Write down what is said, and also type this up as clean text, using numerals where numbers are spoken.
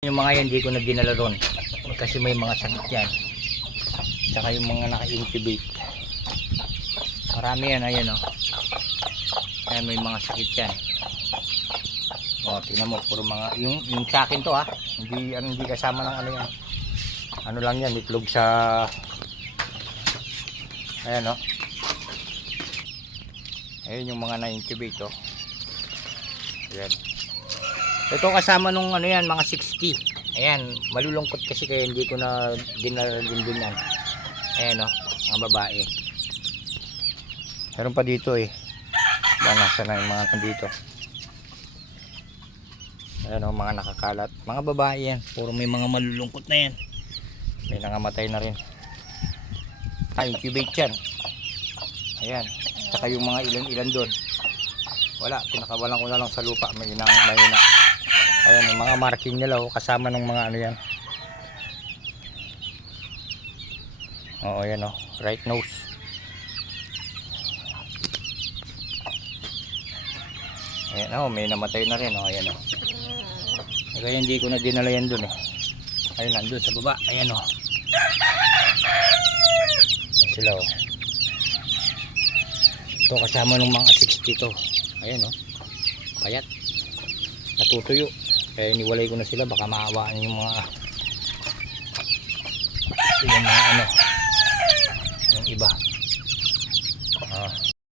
Yung mga yan hindi ko na dinala ron kasi may mga sakit yan, saka yung mga naka-incubate marami yan. Ayan o, ayan, may mga sakit yan. O tingnan mo, puro mga yung sa akin to ha, hindi kasama ng ano yan, ano lang yan, itlog sa ayan o. Ayan yung mga na-incubate o. Ayan, ito kasama nung ano yan, mga 60. Ayan, malulungkot kasi kaya hindi ko na dinala din yan. Ayan o, mga babae. Meron pa dito eh. Nasa na yung mga nandito. Ayan o, mga nakakalat. Mga babae yan, puro may mga malulungkot na yan. May nangamatay na rin. Incubate yan. Ayan, saka yung mga ilan doon. Wala, pinakawalan ko na lang sa lupa. May ina. Ayan, yung mga marking nila kasama ng mga ano yan. Oo, ayan o, right nose. Ayan o, may namatay na rin o. Ayan o, kaya hindi ko na dinala yan dun eh. Ayun, nandun sa baba. Ayan o, ayan sila o. Ito kasama ng mga 60 to. Ayan o, payat, natutuyo. Kaya iniwalay ko na sila, baka maawaan yung mga ano